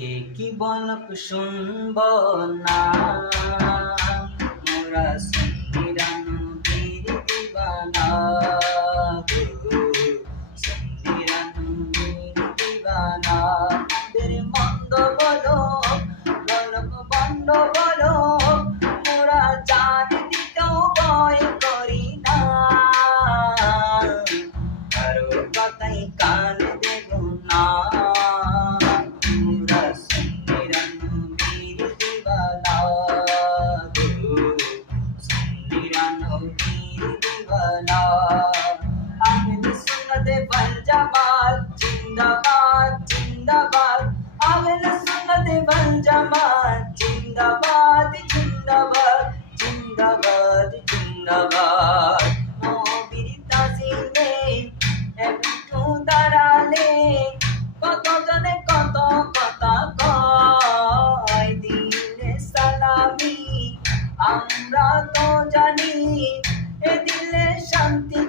কে কি বলক শুনব না? মোরা সন্ধিরানু বীর দিবানা গো। বীর দিবানা। মোদের মন্দ বলো, বলক বন্ড জামাত জিন্দাবাদ জিন্দাবাদ জিন্দাবাদ জিন্দাবাদ। একটু দাঁড়ালে কত কথা কয়? দিলে সালামি, আমরা তো জানি, এ দিলে শান্তি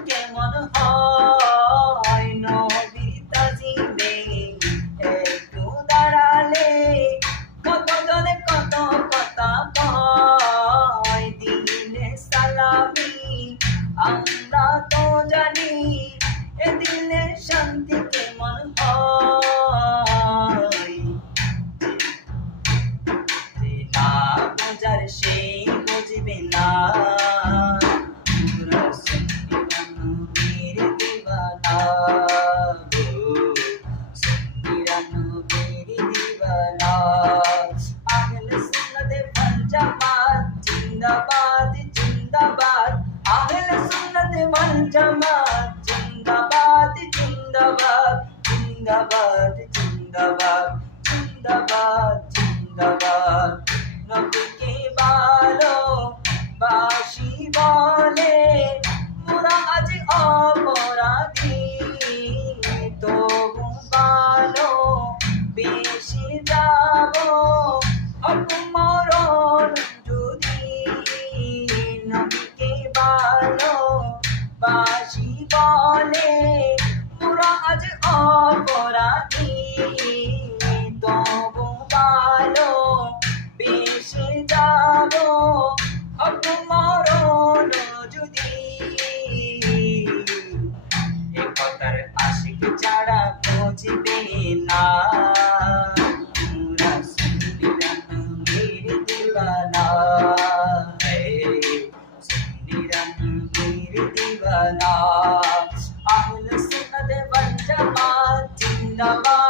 জিন্দাবাদ জিন্দাবাদ। আহলে সুন্নতে ওয়াল জামাত জিন্দাবাদ জিন্দাবাদ জিন্দাবাদ। অপরাধী তবু ভালো বেশি যাব অপমরণ যদি এ কথার আশিক ছাড়া বুঝবে না দিবানা the